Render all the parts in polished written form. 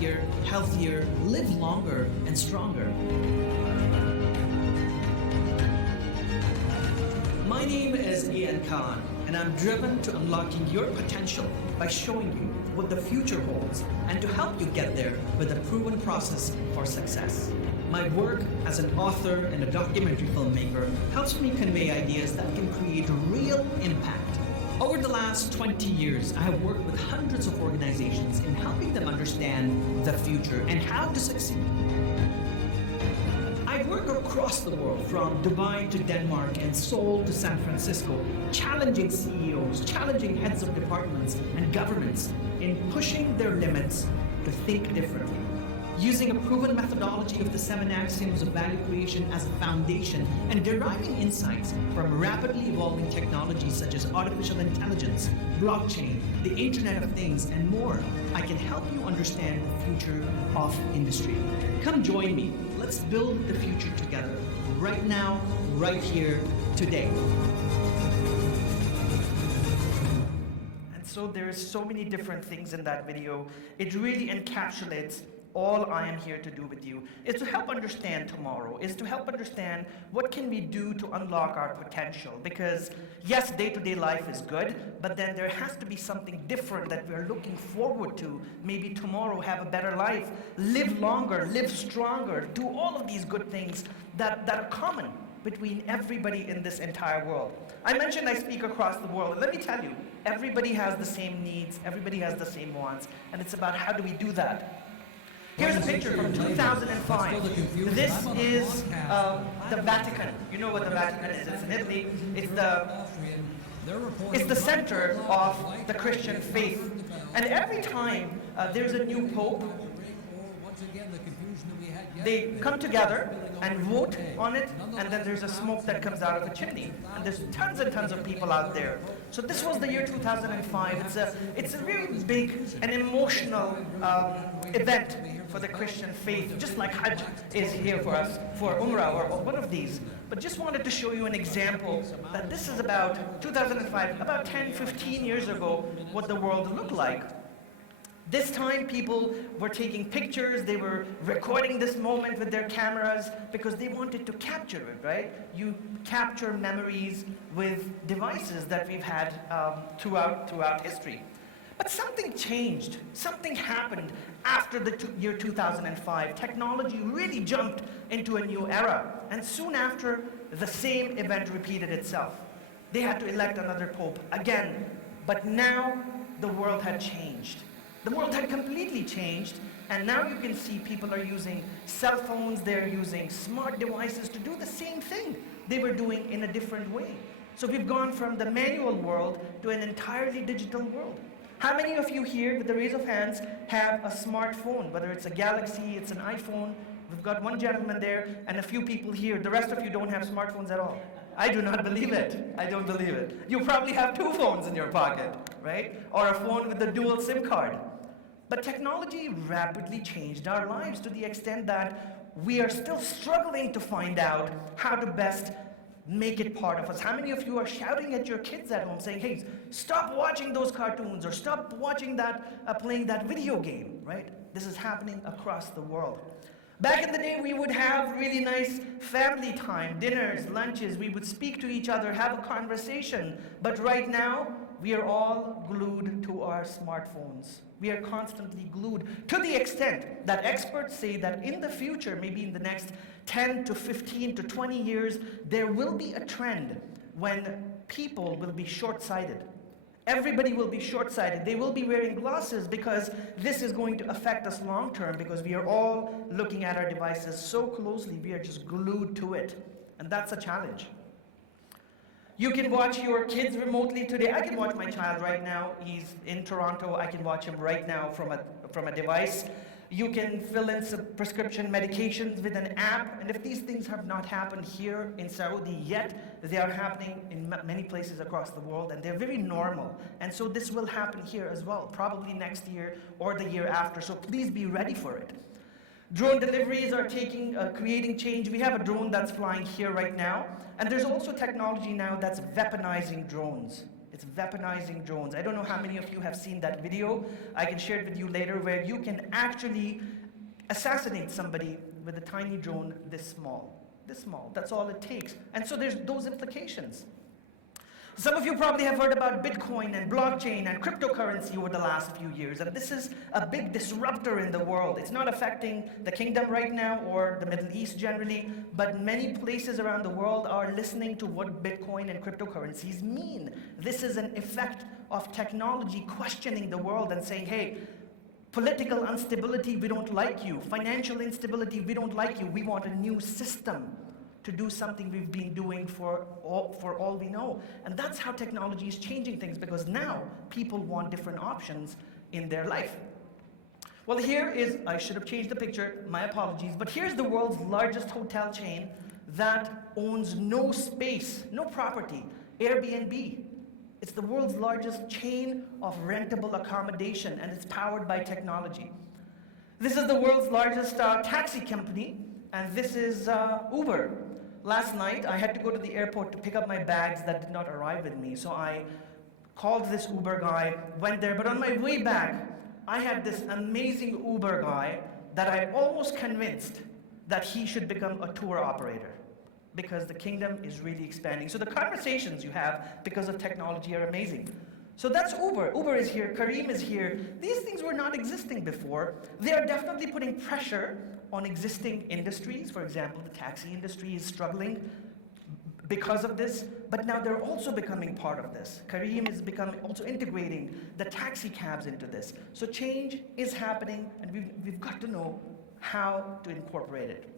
happier, healthier, live longer and stronger. My name is Ian Khan, and I'm driven to unlocking your potential by showing you what the future holds and to help you get there with a proven process for success. My work as an author and a documentary filmmaker helps me convey ideas that can create real impact. Over the last 20 years, I have worked with hundreds of organizations in helping them understand the future and how to succeed. I work across the world, from Dubai to Denmark and Seoul to San Francisco, challenging CEOs, challenging heads of departments and governments in pushing their limits to think differently. Using a proven methodology of the 7 axioms of value creation as a foundation and deriving insights from rapidly evolving technologies such as artificial intelligence, blockchain, the Internet of Things, and more, I can help you understand the future of industry. Come join me. Let's build the future together. Right now, right here, today. So there's so many different things in that video. It really encapsulates all I am here to do with you, is to help understand tomorrow, is to help understand what can we do to unlock our potential. Because yes, day-to-day life is good, but then there has to be something different that we're looking forward to. Maybe tomorrow have a better life, live longer, live stronger, do all of these good things that are common between everybody in this entire world. I mentioned I speak across the world. Let me tell you, everybody has the same needs, everybody has the same wants, and it's about how do we do that. Here's a picture from 2005. This is the Vatican. You know what the Vatican is. It's in Italy. It's the center of the Christian faith. And every time there's a new pope, they come together and vote on it, and then there's a smoke that comes out of the chimney. And there's tons and tons of people out there. So this was the year 2005. It's a very big and emotional event for the Christian faith, just like Hajj is here for us, for Umrah or one of these. But just wanted to show you an example that this is about 2005, about 10, 15 years ago, what the world looked like. This time people were taking pictures, they were recording this moment with their cameras because they wanted to capture it, right? You capture memories with devices that we've had throughout history. But something changed, something happened after the year 2005. Technology really jumped into a new era, and soon after, the same event repeated itself. They had to elect another pope again, but now the world had changed. The world had completely changed, and now you can see people are using cell phones, they're using smart devices to do the same thing they were doing in a different way. So we've gone from the manual world to an entirely digital world. How many of you here, with the raise of hands, have a smartphone, whether it's a Galaxy, it's an iPhone? We've got one gentleman there, and a few people here. The rest of you don't have smartphones at all. I do not believe it. I don't believe it. You probably have 2 phones in your pocket, right? Or a phone with a dual SIM card. But technology rapidly changed our lives to the extent that we are still struggling to find out how to best make it part of us. How many of you are shouting at your kids at home saying, hey, stop watching those cartoons or stop watching that, playing that video game, right? This is happening across the world. Back in the day, we would have really nice family time, dinners, lunches. We would speak to each other, have a conversation. But right now, we are all glued to our smartphones. We are constantly glued to the extent that experts say that in the future, maybe in the next 10 to 15 to 20 years, there will be a trend when people will be short-sighted. Everybody will be short-sighted. They will be wearing glasses because this is going to affect us long-term because we are all looking at our devices so closely, we are just glued to it. And that's a challenge. You can watch your kids remotely today. I can watch my child right now. He's in Toronto. I can watch him right now from a device. You can fill in some prescription medications with an app. And if these things have not happened here in Saudi yet, they are happening in many places across the world, and they're very normal. And so this will happen here as well, probably next year or the year after. So please be ready for it. Drone deliveries are creating change. We have a drone that's flying here right now. And there's also technology now that's weaponizing drones. It's weaponizing drones. I don't know how many of you have seen that video. I can share it with you later, where you can actually assassinate somebody with a tiny drone this small. This small. That's all it takes. And so there's those implications. Some of you probably have heard about Bitcoin and blockchain and cryptocurrency over the last few years, and this is a big disruptor in the world. It's not affecting the kingdom right now or the Middle East generally, but many places around the world are listening to what Bitcoin and cryptocurrencies mean. This is an effect of technology questioning the world and saying, hey, political instability, we don't like you. Financial instability, we don't like you. We want a new system to do something we've been doing for all we know. And that's how technology is changing things, because now people want different options in their life. Well, here is, I should have changed the picture, my apologies, but here's the world's largest hotel chain that owns no space, no property, Airbnb. It's the world's largest chain of rentable accommodation, and it's powered by technology. This is the world's largest taxi company, and this is Uber. Last night, I had to go to the airport to pick up my bags that did not arrive with me, so I called this Uber guy, went there, but on my way back, I had this amazing Uber guy that I almost convinced that he should become a tour operator, because the kingdom is really expanding. So the conversations you have because of technology are amazing. So that's Uber. Uber is here, Kareem is here. These things were not existing before. They are definitely putting pressure on existing industries. For example, the taxi industry is struggling because of this, but now they're also becoming part of this. Kareem is also integrating the taxi cabs into this. So change is happening, and we've got to know how to incorporate it.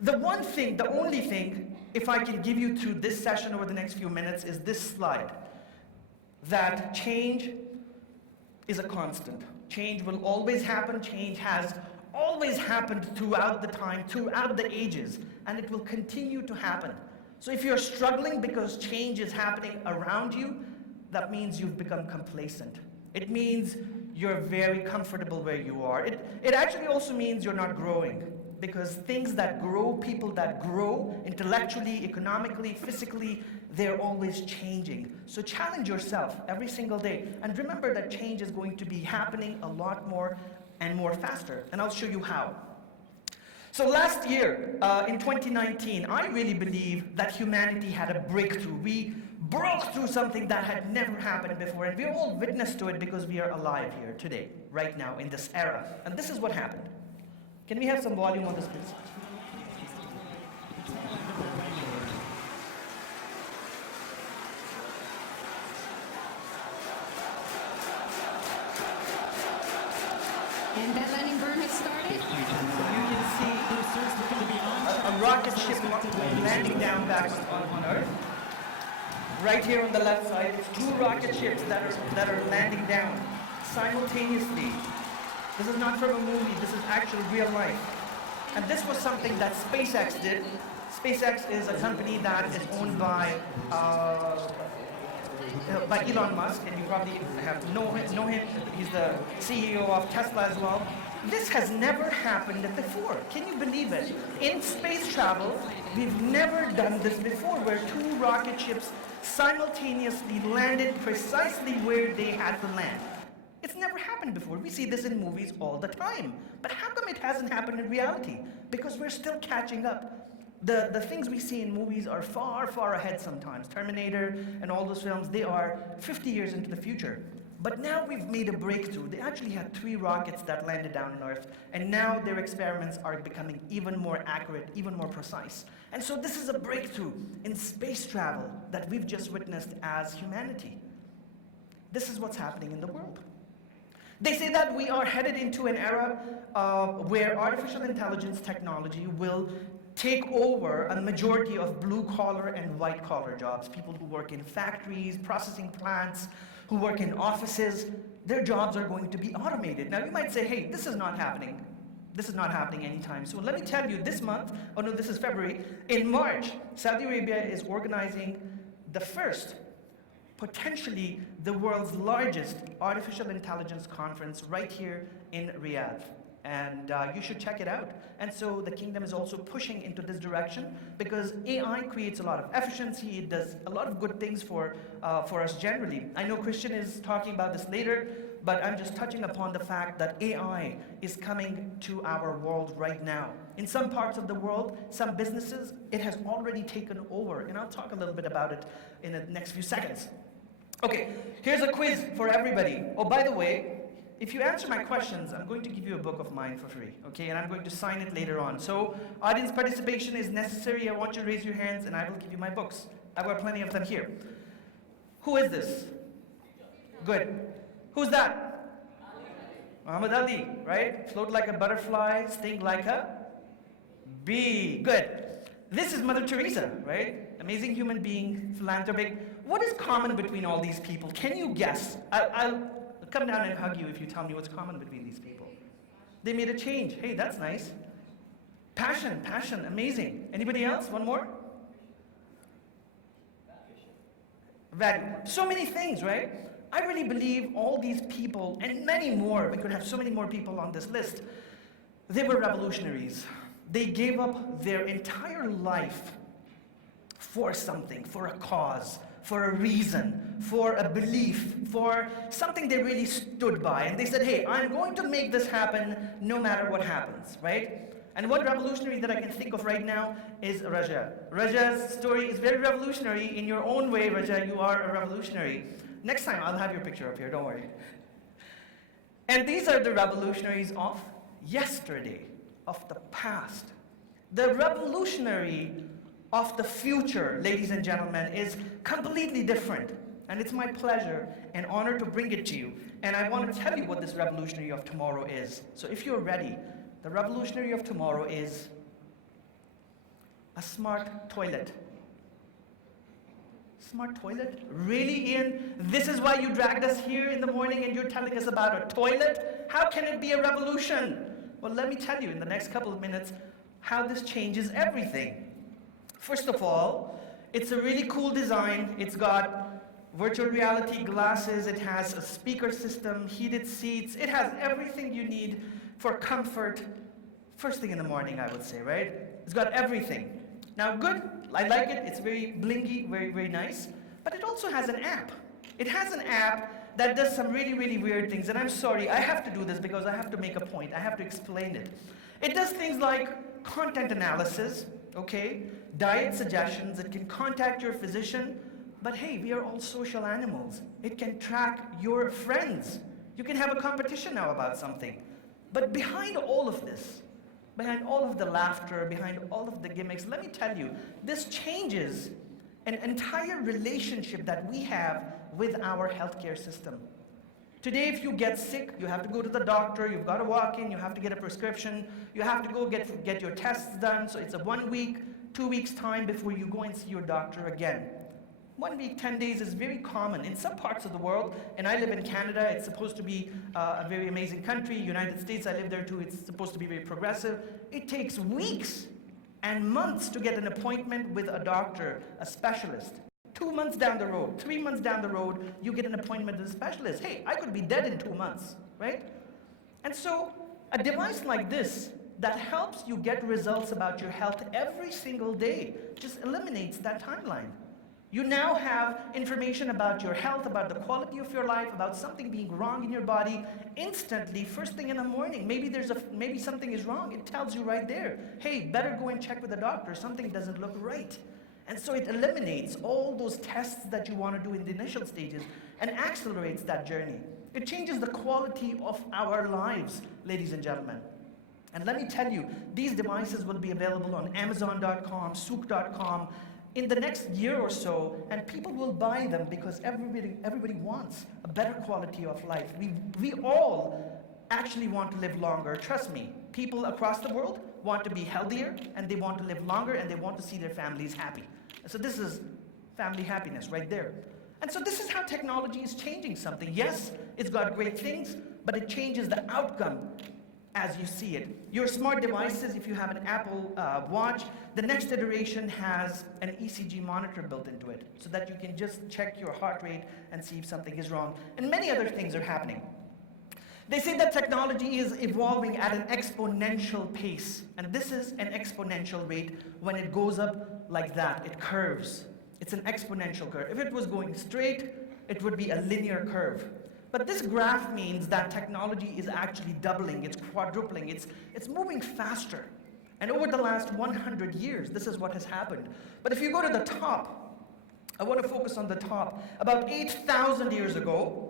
The one thing, the only thing, if I can give you through this session over the next few minutes, is this slide. That change is a constant. Change will always happen. Change has always happened throughout the time, throughout the ages, and it will continue to happen. So if you're struggling because change is happening around you, that means you've become complacent. It means you're very comfortable where you are. It actually also means you're not growing, because things that grow, people that grow intellectually, economically, physically, they're always changing. So challenge yourself every single day, and remember that change is going to be happening a lot more and more faster, and I'll show you how. So last year, in 2019, I really believe that humanity had a breakthrough. We broke through something that had never happened before, and we're all witness to it because we are alive here today, right now, in this era. And this is what happened. Can we have some volume on this, please? And that landing burn has started. You can see a rocket ship landing down back on Earth. Right here on the left side, it's two rocket ships that are landing down simultaneously. This is not from a movie, this is actual real life. And this was something that SpaceX did. SpaceX is a company that is owned by Elon Musk, and you probably know him. He's the CEO of Tesla as well. This has never happened before. Can you believe it? In space travel, we've never done this before, where two rocket ships simultaneously landed precisely where they had to land. It's never happened before. We see this in movies all the time. But how come it hasn't happened in reality? Because we're still catching up. The things we see in movies are far, far ahead sometimes. Terminator and all those films, they are 50 years into the future. But now we've made a breakthrough. They actually had 3 rockets that landed down on Earth, and now their experiments are becoming even more accurate, even more precise. And so this is a breakthrough in space travel that we've just witnessed as humanity. This is what's happening in the world. They say that we are headed into an era where artificial intelligence technology will take over a majority of blue-collar and white-collar jobs. People who work in factories, processing plants, who work in offices, their jobs are going to be automated. Now, you might say, hey, this is not happening. This is not happening anytime soon. Let me tell you, this month, oh no, this is February, in March, Saudi Arabia is organizing the first, potentially the world's largest artificial intelligence conference right here in Riyadh. And you should check it out. And so the kingdom is also pushing into this direction because AI creates a lot of efficiency. It does a lot of good things for us generally. I know Christian is talking about this later, but I'm just touching upon the fact that AI is coming to our world right now. In some parts of the world, some businesses, it has already taken over. And I'll talk a little bit about it in the next few seconds. Okay, here's a quiz for everybody. Oh, by the way, if you answer my questions, I'm going to give you a book of mine for free, okay? And I'm going to sign it later on. So audience participation is necessary. I want you to raise your hands and I will give you my books. I've got plenty of them here. Who is this? Good. Who's that? Muhammad Ali, right? Float like a butterfly, sting like a bee. Good. This is Mother Teresa, right? Amazing human being, philanthropic. What is common between all these people? Can you guess? I'll come down and hug you if you tell me what's common between these people. They made a change. Hey, that's nice. Passion, amazing. Anybody else? One more? Value. So many things, right? I really believe all these people, and many more, we could have so many more people on this list, they were revolutionaries. They gave up their entire life for something, for a cause, for a reason, for a belief, for something they really stood by. And they said, hey, I'm going to make this happen no matter what happens, right? And one revolutionary that I can think of right now is Raja. Raja's story is very revolutionary. In your own way, Raja, you are a revolutionary. Next time, I'll have your picture up here, don't worry. And these are the revolutionaries of yesterday, of the past. The revolutionary of the future, ladies and gentlemen, is completely different. And it's my pleasure and honor to bring it to you. And I want to tell you what this revolutionary of tomorrow is. So if you're ready, the revolutionary of tomorrow is a smart toilet. Smart toilet? Really, Ian? This is why you dragged us here in the morning and you're telling us about a toilet? How can it be a revolution? Well, let me tell you in the next couple of minutes how this changes everything. First of all, it's a really cool design. It's got virtual reality glasses. It has a speaker system, heated seats. It has everything you need for comfort. First thing in the morning, I would say, right? It's got everything. Now, good. I like it. It's very blingy, very, very nice. But it also has an app. It has an app that does some really, really weird things. And I'm sorry, I have to do this because I have to make a point. I have to explain it. It does things like content analysis, okay? Diet suggestions. It can contact your physician. But hey, we are all social animals. It can track your friends. You can have a competition now about something. But behind all of this, behind all of the laughter, behind all of the gimmicks, let me tell you, this changes an entire relationship that we have with our healthcare system. Today, if you get sick, you have to go to the doctor, you've got to walk in, you have to get a prescription, you have to go get your tests done, so it's a 1 week, 2 weeks time before you go and see your doctor again. 1 week, 10 days is very common. In some parts of the world, and I live in Canada, it's supposed to be a very amazing country. United States, I live there too, it's supposed to be very progressive. It takes weeks and months to get an appointment with a doctor, a specialist. 2 months down the road, 3 months down the road, you get an appointment with a specialist. Hey, I could be dead in 2 months, right? And so a device like this that helps you get results about your health every single day just eliminates that timeline. You now have information about your health, about the quality of your life, about something being wrong in your body instantly, first thing in the morning. Maybe something is wrong. It tells you right there, hey, better go and check with the doctor. Something doesn't look right. And so it eliminates all those tests that you want to do in the initial stages and accelerates that journey. It changes the quality of our lives, ladies and gentlemen. And let me tell you, these devices will be available on Amazon.com, Souk.com, in the next year or so, and people will buy them because everybody wants a better quality of life. We all actually want to live longer. Trust me, people across the world want to be healthier, and they want to live longer, and they want to see their families happy. So this is family happiness right there. And so this is how technology is changing something. Yes, it's got great things, but it changes the outcome as you see it. Your smart devices, if you have an Apple Watch, the next iteration has an ECG monitor built into it so that you can just check your heart rate and see if something is wrong. And many other things are happening. They say that technology is evolving at an exponential pace, and this is an exponential rate. When it goes up like that, it curves. It's an exponential curve. If it was going straight, it would be a linear curve. But this graph means that technology is actually doubling, it's quadrupling, it's moving faster. And over the last 100 years, this is what has happened. But if you go to the top, I want to focus on the top. About 8,000 years ago,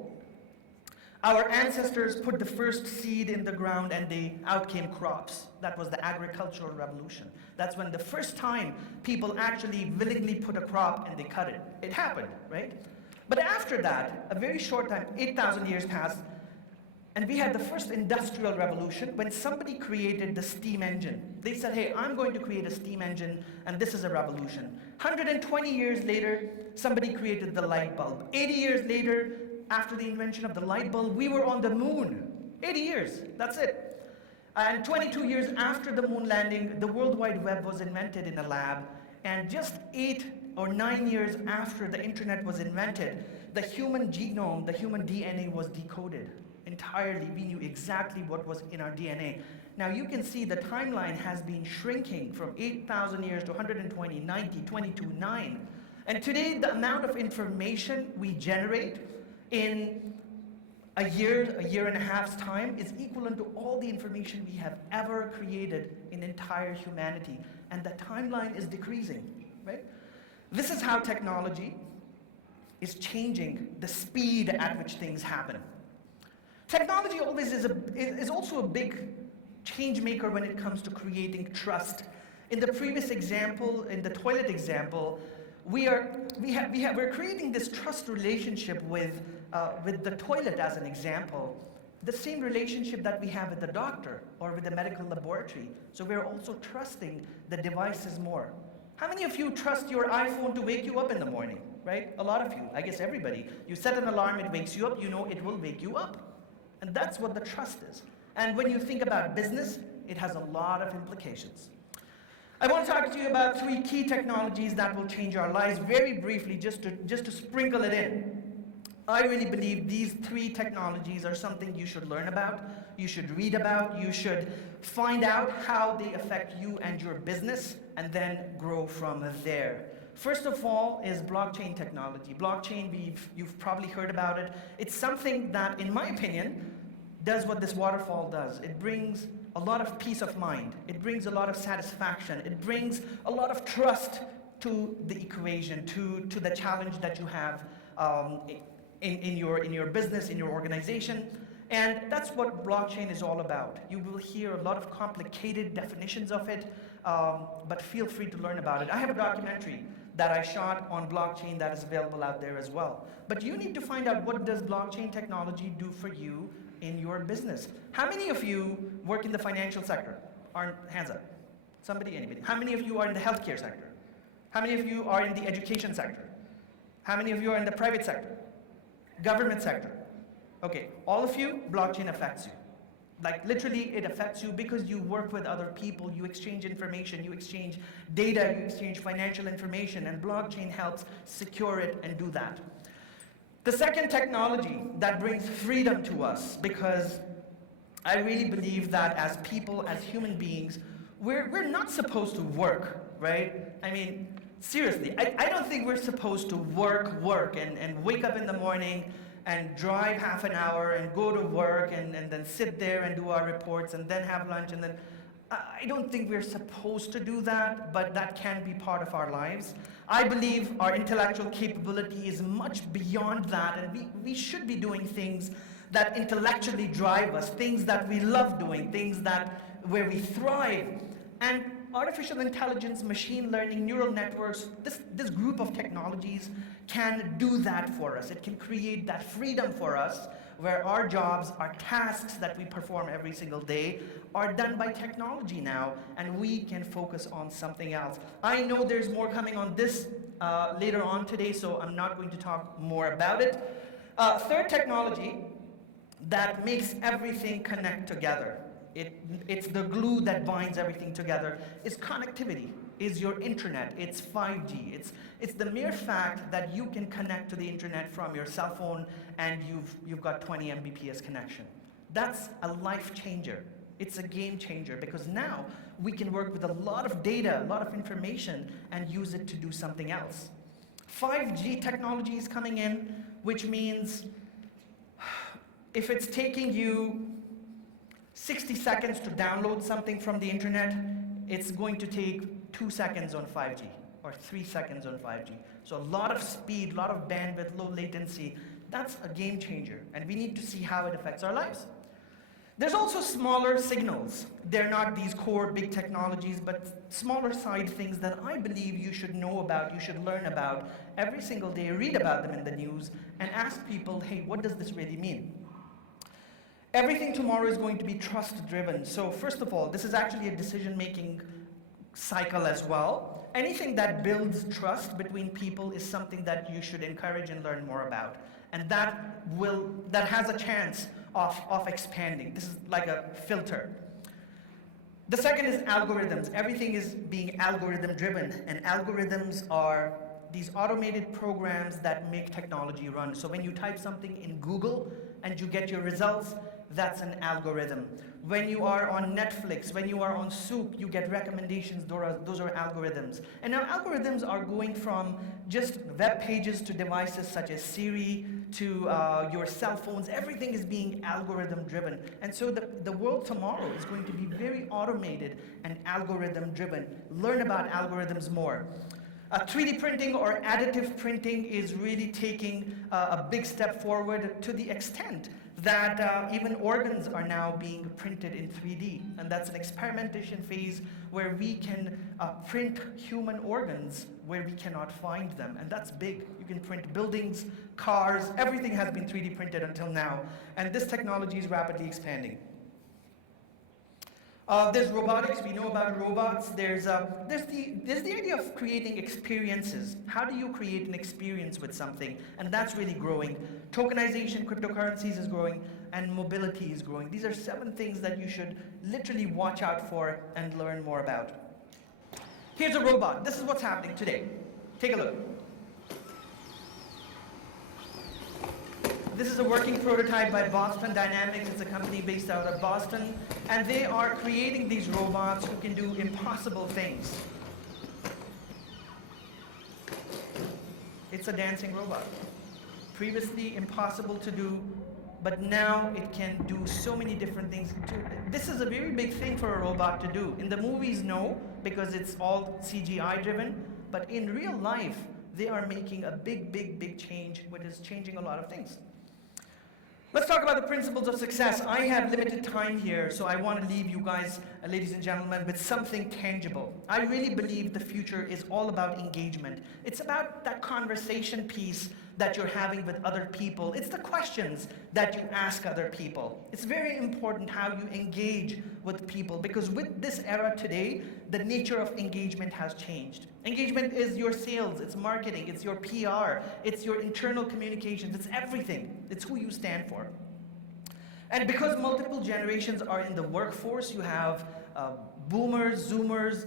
our ancestors put the first seed in the ground and out came crops. That was the agricultural revolution. That's when the first time people actually willingly put a crop and they cut it. It happened, right? But after that, a very short time, 8,000 years passed, and we had the first industrial revolution when somebody created the steam engine. They said, hey, I'm going to create a steam engine, and this is a revolution. 120 years later, somebody created the light bulb. 80 years later, after the invention of the light bulb, we were on the moon. 80 years, that's it. And 22 years after the moon landing, the World Wide Web was invented in a lab. And just 8 or 9 years after the internet was invented, the human genome, the human DNA was decoded entirely. We knew exactly what was in our DNA. Now you can see the timeline has been shrinking from 8,000 years to 120, 90, 22, 9. And today the amount of information we generate in a year and a half's time is equivalent to all the information we have ever created in entire humanity. And the timeline is decreasing, right? This is how technology is changing the speed at which things happen. Technology always is also a big change maker when it comes to creating trust. In the previous example, in the toilet example, we're creating this trust relationship with the toilet as an example, the same relationship that we have with the doctor or with the medical laboratory. So we're also trusting the devices more. How many of you trust your iPhone to wake you up in the morning, right? A lot of you, I guess everybody. You set an alarm, it wakes you up, you know it will wake you up. And that's what the trust is. And when you think about business, it has a lot of implications. I want to talk to you about 3 key technologies that will change our lives very briefly, just to sprinkle it in. I really believe these 3 technologies are something you should learn about, you should read about, you should find out how they affect you and your business, and then grow from there. First of all is blockchain technology. Blockchain, you've probably heard about it. It's something that, in my opinion, does what this waterfall does. It brings a lot of peace of mind. It brings a lot of satisfaction. It brings a lot of trust to the equation, to the challenge that you have in your business, in your organization. And that's what blockchain is all about. You will hear a lot of complicated definitions of it, but feel free to learn about it. I have a documentary that I shot on blockchain that is available out there as well. But you need to find out, what does blockchain technology do for you in your business? How many of you work in the financial sector? Hands up. Somebody, anybody. How many of you are in the healthcare sector? How many of you are in the education sector? How many of you are in the private sector? Government sector? Okay, all of you, blockchain affects you. Like literally it affects you because you work with other people, you exchange information, you exchange data, you exchange financial information, and blockchain helps secure it and do that. The second technology that brings freedom to us, because I really believe that as people, as human beings, we're not supposed to work, right? I mean, seriously, I don't think we're supposed to work and wake up in the morning and drive half an hour and go to work and then sit there and do our reports and then have lunch, and then I don't think we're supposed to do that, but that can be part of our lives. I believe our intellectual capability is much beyond that, and we should be doing things that intellectually drive us, things that we love doing, things where we thrive. And artificial intelligence, machine learning, neural networks, this group of technologies can do that for us. It can create that freedom for us, where our jobs, our tasks that we perform every single day are done by technology now, and we can focus on something else. I know there's more coming on this later on today, so I'm not going to talk more about it. Third technology that makes everything connect together, it's the glue that binds everything together, is connectivity, is your internet, it's 5G. It's the mere fact that you can connect to the internet from your cell phone and you've got 20 Mbps connection. That's a life changer. It's a game changer because now we can work with a lot of data, a lot of information, and use it to do something else. 5G technology is coming in, which means if it's taking you 60 seconds to download something from the internet, it's going to take 2 seconds on 5G or 3 seconds on 5G. So a lot of speed, a lot of bandwidth, low latency. That's a game changer, and we need to see how it affects our lives. There's also smaller signals. They're not these core big technologies, but smaller side things that I believe you should know about, you should learn about every single day, read about them in the news, and ask people, hey, what does this really mean? Everything tomorrow is going to be trust-driven. So first of all, this is actually a decision-making cycle as well. Anything that builds trust between people is something that you should encourage and learn more about. And that has a chance of expanding. This is like a filter. The second is algorithms. Everything is being algorithm-driven, and algorithms are these automated programs that make technology run. So when you type something in Google and you get your results, that's an algorithm. When you are on Netflix, when you are on Soup, you get recommendations, those are algorithms. And now algorithms are going from just web pages to devices such as Siri, to your cell phones. Everything is being algorithm driven. And so the world tomorrow is going to be very automated and algorithm driven. Learn about algorithms more. 3D printing or additive printing is really taking a big step forward to the extent that even organs are now being printed in 3D. And that's an experimentation phase where we can print human organs where we cannot find them. And that's big. You can print buildings, cars, everything has been 3D printed until now. And this technology is rapidly expanding. There's robotics. We know about robots. There's the idea of creating experiences. How do you create an experience with something? And that's really growing. Tokenization, cryptocurrencies is growing, and mobility is growing. These are 7 things that you should literally watch out for and learn more about. Here's a robot. This is what's happening today. Take a look. This is a working prototype by Boston Dynamics. It's a company based out of Boston. And they are creating these robots who can do impossible things. It's a dancing robot. Previously impossible to do, but now it can do so many different things. This is a very big thing for a robot to do. In the movies, no, because it's all CGI driven. But in real life, they are making a big change, which is changing a lot of things. Let's talk about the principles of success. I have limited time here, so I want to leave you guys, ladies and gentlemen, with something tangible. I really believe the future is all about engagement. It's about that conversation piece that you're having with other people. It's the questions that you ask other people. It's very important how you engage with people, because with this era today, the nature of engagement has changed. Engagement is your sales, it's marketing, it's your PR, it's your internal communications, it's everything. It's who you stand for. And because multiple generations are in the workforce, you have boomers, zoomers,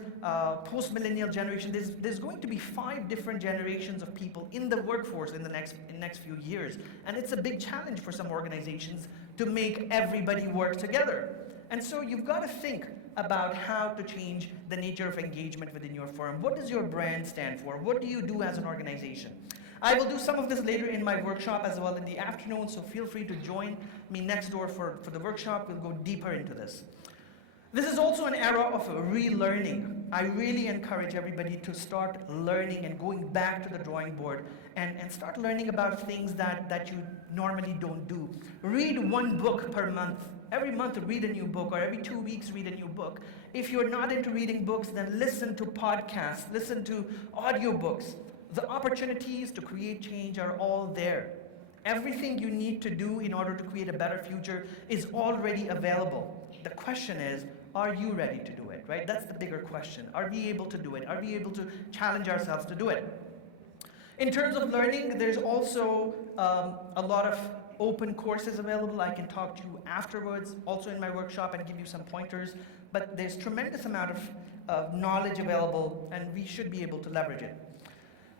post-millennial generation. There's going to be 5 different generations of people in the workforce in the next few years. And it's a big challenge for some organizations to make everybody work together. And so you've got to think about how to change the nature of engagement within your firm. What does your brand stand for? What do you do as an organization? I will do some of this later in my workshop as well in the afternoon, so feel free to join me next door for the workshop. We'll go deeper into this. This is also an era of relearning. I really encourage everybody to start learning and going back to the drawing board and start learning about things that you normally don't do. Read 1 book per month. Every month read a new book, or every 2 weeks read a new book. If you're not into reading books, then listen to podcasts, listen to audiobooks. The opportunities to create change are all there. Everything you need to do in order to create a better future is already available. The question is, are you ready to do it, right? That's the bigger question. Are we able to do it? Are we able to challenge ourselves to do it? In terms of learning, there's also a lot of open courses available. I can talk to you afterwards, also in my workshop, and give you some pointers. But there's tremendous amount of knowledge available, and we should be able to leverage it.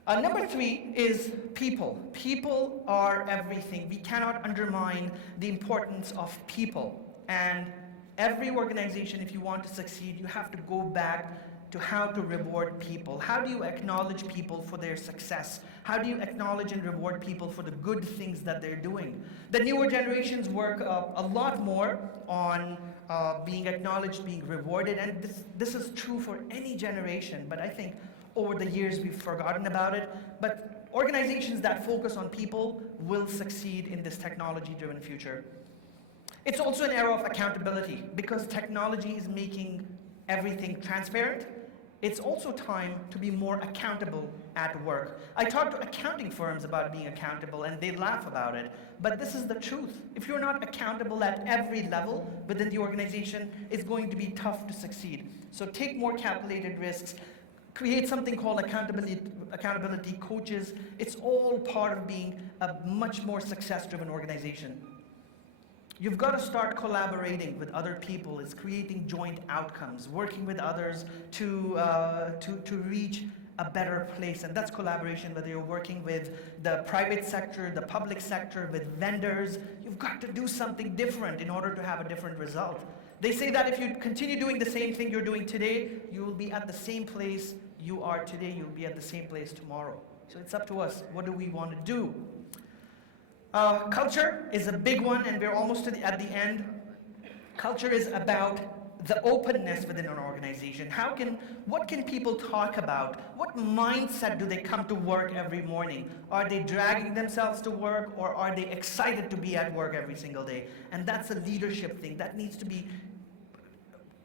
Number 3 is people. People are everything. We cannot undermine the importance of people. And every organization, if you want to succeed, you have to go back to how to reward people. How do you acknowledge people for their success? How do you acknowledge and reward people for the good things that they're doing? The newer generations work a lot more on being acknowledged, being rewarded, and this is true for any generation, but I think over the years we've forgotten about it. But organizations that focus on people will succeed in this technology-driven future. It's also an era of accountability because technology is making everything transparent. It's also time to be more accountable at work. I talk to accounting firms about being accountable and they laugh about it, but this is the truth. If you're not accountable at every level within the organization, it's going to be tough to succeed. So take more calculated risks, create something called accountability coaches. It's all part of being a much more success-driven organization. You've got to start collaborating with other people. It's creating joint outcomes, working with others to reach a better place. And that's collaboration, whether you're working with the private sector, the public sector, with vendors. You've got to do something different in order to have a different result. They say that if you continue doing the same thing you're doing today, you will be at the same place you are today. You'll be at the same place tomorrow. So it's up to us. What do we want to do? Culture is a big one, and we're almost at the end. Culture is about the openness within an organization. What can people talk about? What mindset do they come to work every morning? Are they dragging themselves to work, or are they excited to be at work every single day? And that's a leadership thing that needs to be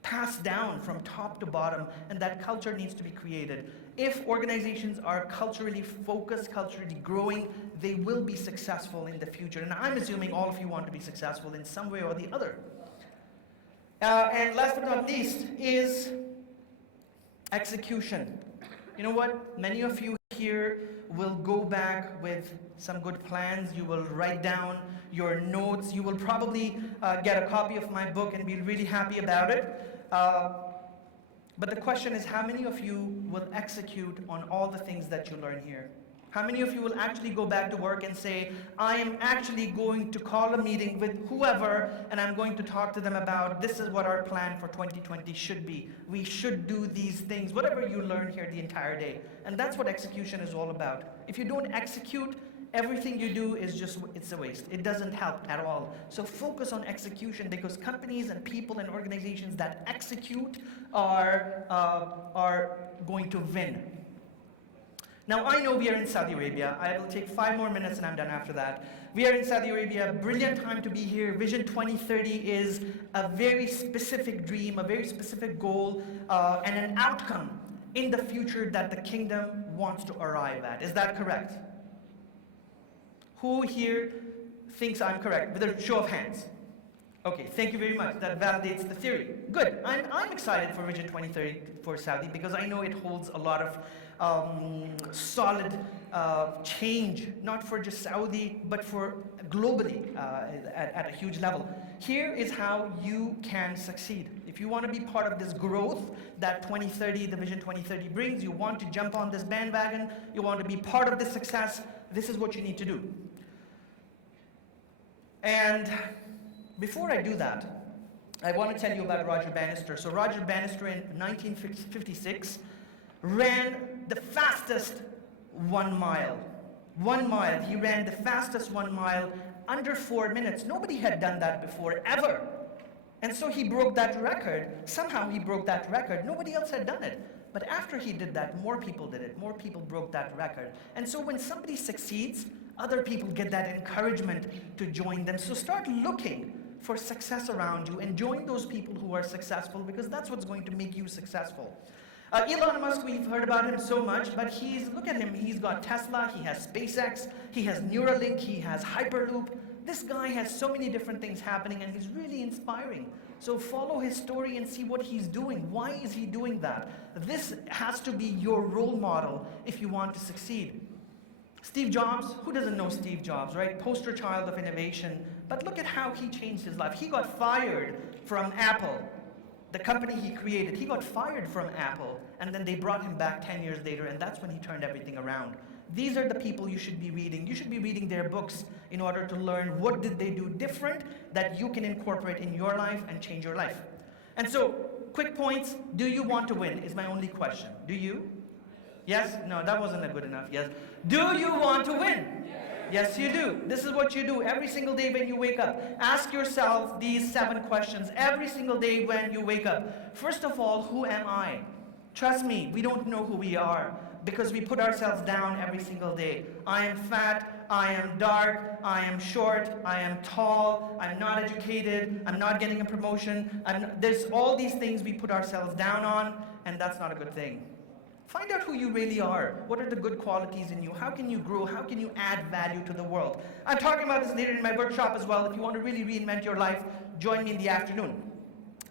passed down from top to bottom, and that culture needs to be created. If organizations are culturally focused, culturally growing, they will be successful in the future. And I'm assuming all of you want to be successful in some way or the other. And last but not least is execution. You know what? Many of you here will go back with some good plans. You will write down your notes. You will probably get a copy of my book and be really happy about it. But the question is, how many of you will execute on all the things that you learn here? How many of you will actually go back to work and say, I am actually going to call a meeting with whoever, and I'm going to talk to them about this is what our plan for 2020 should be. We should do these things, whatever you learn here the entire day. And that's what execution is all about. If you don't execute, everything you do is just, it's a waste. It doesn't help at all. So focus on execution, because companies and people and organizations that execute are going to win. Now, I know we are in Saudi Arabia. I will take 5 more minutes and I'm done after that. We are in Saudi Arabia, brilliant time to be here. Vision 2030 is a very specific dream, a very specific goal, and an outcome in the future that the kingdom wants to arrive at. Is that correct? Who here thinks I'm correct? With a show of hands. Okay, thank you very much. That validates the theory. Good. I'm excited for Vision 2030 for Saudi because I know it holds a lot of solid change, not for just Saudi, but for globally at a huge level. Here is how you can succeed. If you want to be part of this growth that 2030, the Vision 2030 brings, you want to jump on this bandwagon, you want to be part of this success, this is what you need to do. And before I do that, I want to tell you about Roger Bannister. So Roger Bannister in 1956 ran the fastest 1 mile. 1 mile. He ran the fastest 1 mile under 4 minutes. Nobody had done that before, ever. And so he broke that record. Somehow he broke that record. Nobody else had done it. But after he did that, more people did it. More people broke that record. And so when somebody succeeds, other people get that encouragement to join them. So start looking for success around you and join those people who are successful, because that's what's going to make you successful. Elon Musk, we've heard about him so much, but look at him. He's got Tesla, he has SpaceX, he has Neuralink, he has Hyperloop. This guy has so many different things happening, and he's really inspiring. So follow his story and see what he's doing. Why is he doing that? This has to be your role model if you want to succeed. Steve Jobs, who doesn't know Steve Jobs, right? Poster child of innovation. But look at how he changed his life. He got fired from Apple. the company he created, he got fired from Apple, and then they brought him back 10 years later, and that's when he turned everything around. These are the people you should be reading. You should be reading their books in order to learn what did they do different that you can incorporate in your life and change your life. And so, quick points. Do you want to win is my only question. Do you? Yes? No, that wasn't a good enough. Yes. Do you want to win? Yes, you do. This is what you do every single day when you wake up. Ask yourself these 7 questions every single day when you wake up. First of all, who am I? Trust me, we don't know who we are because we put ourselves down every single day. I am fat, I am dark, I am short, I am tall, I'm not educated, I'm not getting a promotion. There's all these things we put ourselves down on, and that's not a good thing. Find out who you really are. What are the good qualities in you? How can you grow? How can you add value to the world? I'm talking about this later in my workshop as well. If you want to really reinvent your life, join me in the afternoon.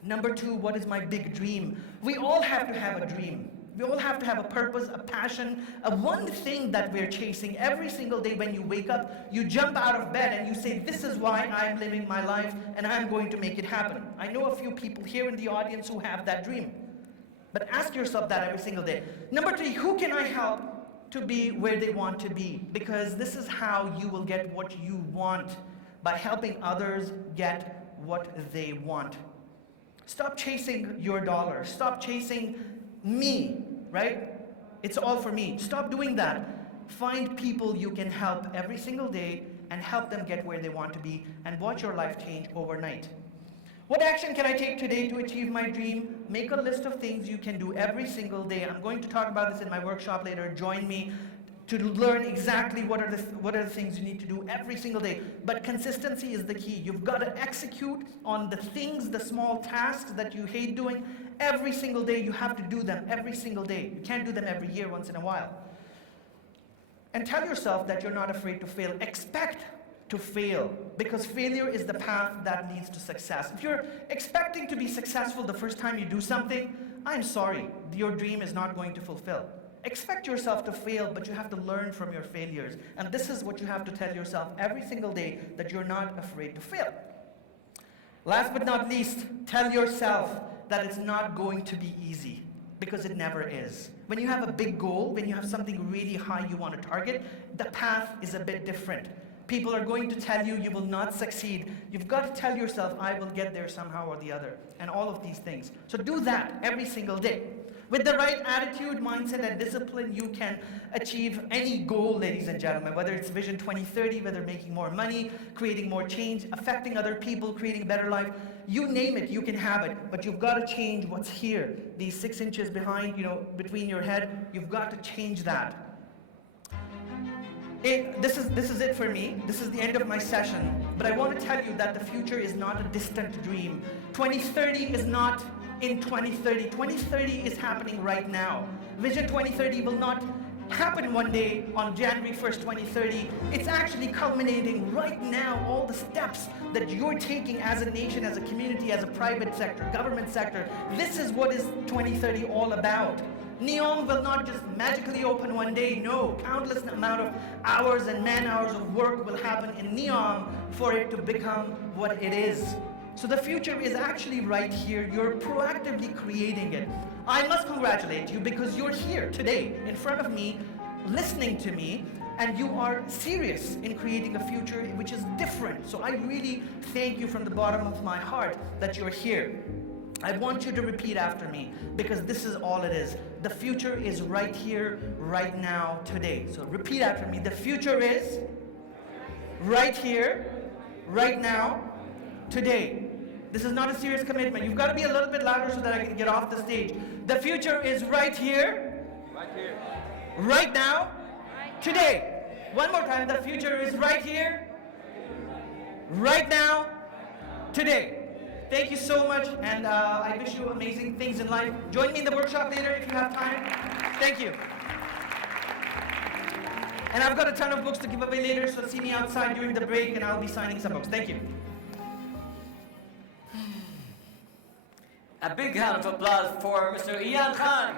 Number 2, what is my big dream? We all have to have a dream. We all have to have a purpose, a passion, a one thing that we're chasing every single day when you wake up. You jump out of bed and you say, this is why I'm living my life and I'm going to make it happen. I know a few people here in the audience who have that dream. But ask yourself that every single day. Number 3, who can I help to be where they want to be? Because this is how you will get what you want, by helping others get what they want. Stop chasing your dollar. Stop chasing me, right? It's all for me. Stop doing that. Find people you can help every single day and help them get where they want to be and watch your life change overnight. What action can I take today to achieve my dream? Make a list of things you can do every single day. I'm going to talk about this in my workshop later. Join me to learn exactly what are the things you need to do every single day. But consistency is the key. You've got to execute on the things, the small tasks that you hate doing every single day. You have to do them every single day. You can't do them every year, once in a while. And tell yourself that you're not afraid to fail. Expect to fail, because failure is the path that leads to success. If you're expecting to be successful the first time you do something, I'm sorry, your dream is not going to fulfill. Expect yourself to fail, but you have to learn from your failures. And this is what you have to tell yourself every single day, that you're not afraid to fail. Last but not least, tell yourself that it's not going to be easy, because it never is. When you have a big goal, when you have something really high you want to target, the path is a bit different. People are going to tell you you will not succeed. You've got to tell yourself, I will get there somehow or the other, and all of these things. So do that every single day. With the right attitude, mindset, and discipline, you can achieve any goal, ladies and gentlemen, whether it's Vision 2030, whether making more money, creating more change, affecting other people, creating a better life. You name it, you can have it, but you've got to change what's here. These 6 inches behind, between your head, you've got to change that. This is it for me. This is the end of my session. But I want to tell you that the future is not a distant dream. 2030 is not in 2030. 2030 is happening right now. Vision 2030 will not happen one day on January 1st, 2030. It's actually culminating right now, all the steps that you're taking as a nation, as a community, as a private sector, government sector. This is what is 2030 all about. NEOM will not just magically open one day. No, countless amount of hours and man-hours of work will happen in NEOM for it to become what it is. So the future is actually right here. You're proactively creating it. I must congratulate you because you're here today in front of me, listening to me, and you are serious in creating a future which is different. So I really thank you from the bottom of my heart that you're here. I want you to repeat after me, because this is all it is. The future is right here, right now, today. So repeat after me. The future is right here, right now, today. This is not a serious commitment. You've got to be a little bit louder so that I can get off the stage. The future is right here, right now, today. One more time. The future is right here, right now, today. Thank you so much, and I wish you amazing things in life. Join me in the workshop later if you have time. Thank you. And I've got a ton of books to give away later, so see me outside during the break, and I'll be signing some books. Thank you. A big round of applause for Mr. Ian Khan.